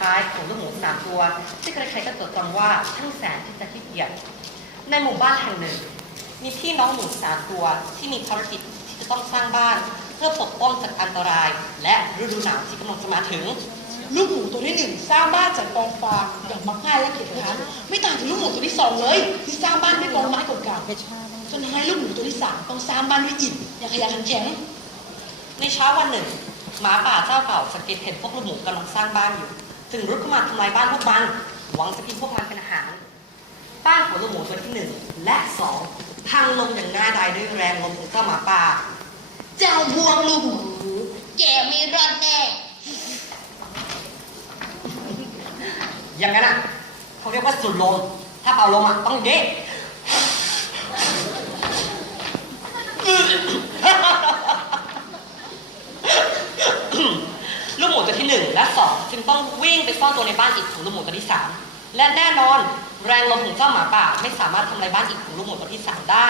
ท้ายของลูกหมูสามตัว ที่ใครๆก็จดจำว่าช่างแสนที่จะขี้เกียจในหมู่บ้านแห่งหนึ่ง มีพี่น้องหมูสามตัวที่มีภารกิจที่จะต้องสร้างบ้าน เพื่อปกป้องจากอันตราย และฤดูหนาวที่กำลังจะมาถึง ลูกหมูตัวที่หนึ่งสร้างบ้านจากกองฟางอย่างมักง่ายและเกียจคร้านไม่ต่างจากลูกหมูตัวที่สองเลย ที่สร้างบ้านด้วยกองไม้เก่าๆจนทำให้ลูกหมูตัวที่สามต้องสร้างบ้านด้วยอิฐอย่างขยันขันแข็งในเช้าวันหนึ่งหมาป่าเจ้าเก่าสังเกตเห็นพวกลูกหมูกำลังสร้างบ้านอยู่ จึงรุกเข้ามาทำลายบ้านพวกมันหวังจะกินพวกมันเป็นอาหารบ้านของลูกหมูตัวที่หนึ่งและสองพังลงอย่างง่ายดายด้วยแรงลมของเจ้าหมาป่า เจ้าพวงลูกหมูแกไม่รอดแน่อย่างนั้นอะเขาเรียกว่าสุดลม ถ้าเป่าลมอะต้องเด้ลู กหมูตัวที่หนึ่งและสองจึงต้องวิ่งไปซ่อนตัวในบ้านอีกของลูกหมูตัวที่สามและแน่นอนแรงลมของเจ้าหมาป่าไม่สามารถทำลายบ้านอีกของลูกหมูตัวที่สามได้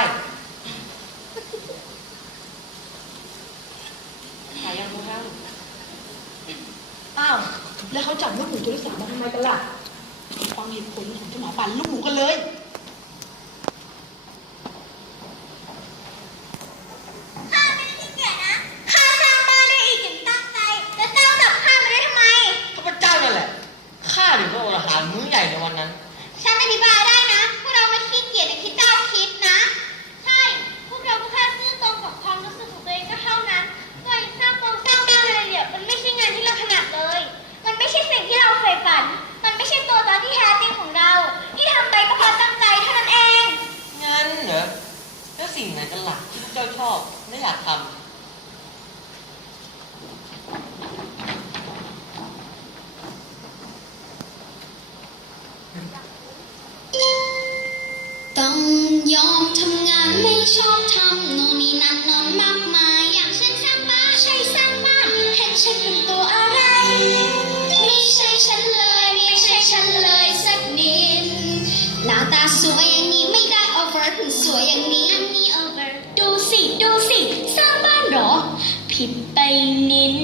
หายังรู้ครับอ้าว แล้วเขาจับลูกหมูตัวที่สามมาทำไมกันล่ะฟังเหตุผลของเจ้าหมาป่าลูกหมูกันเลย ชอบ ไม่อยากทำต้องยอมทำงานไม่ชอบทำโน่นนี่นั่นนอนมากมายอย่าง ผิดไปนิด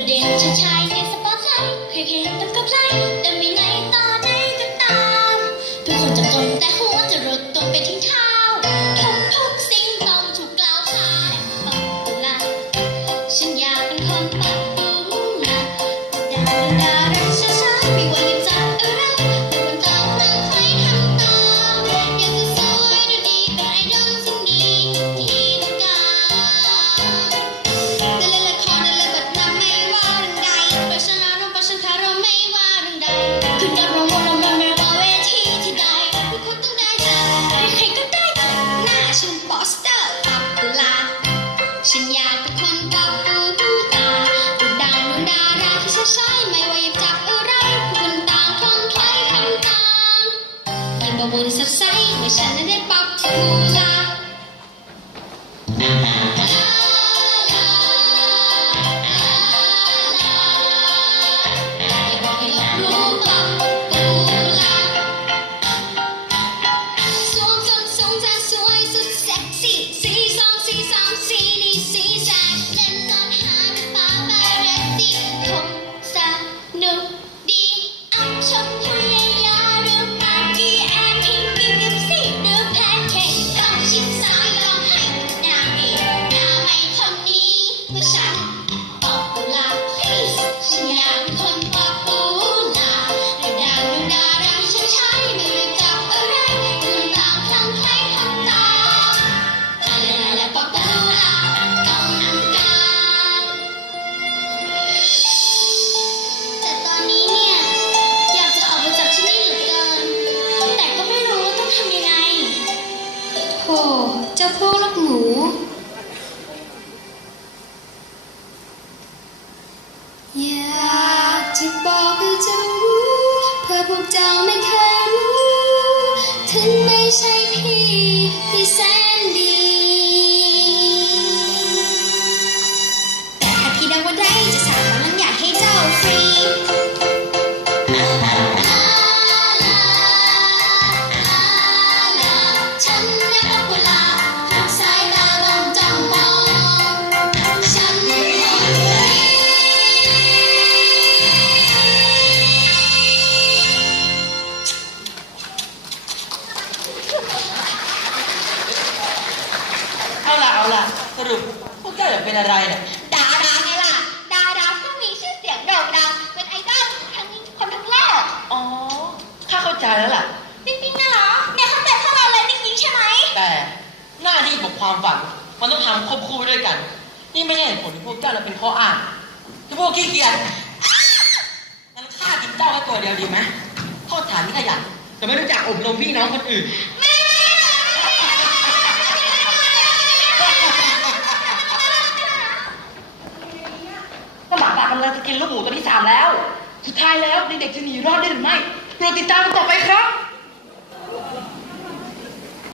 โดดเด่นชายชายในสปอตไลท์ใครๆต้องก็ใกล้ อยากจะบอกให้เจ้รู้เพื่อพวกเจ้าไม่เคยรู้ ถึงไม่ใช่พี่ที่แส เอาล่ะเอาล่ะสรุปพวกเจ้าอยากเป็นอะไรเนี่ยดาราไงล่ะ ดาราผู้มีชื่อเสียงโด่งดังเป็นไอดอลทั้งคนทั้งโลกอ๋อข้าเข้าใจแล้วล่ะ จริงๆนะเหรอเนี่ยเข้าใจพวกเราเลยจริงๆใช่ไหมแต่หน้าที่กับความฝันมันต้องทำควบคู่ไปด้วยกัน นี่ไม่ใช่เหตุผลที่พวกเจ้าเราเป็นข้ออ้างที่พวกขี้เกียจงั้นข้ากินเจ้าแค่ตัวเดียวดีไหมโทษฐานที่ขยันแต่ไม่รู้จักอบรมพี่น้องคนอื่นำลังจะกินลูกหมูตัวที่สามแล้ว สุดท้ายแล้วเด็กๆจะหนีรอดได้หรือไม่โปรดติดตามต่อไปครับ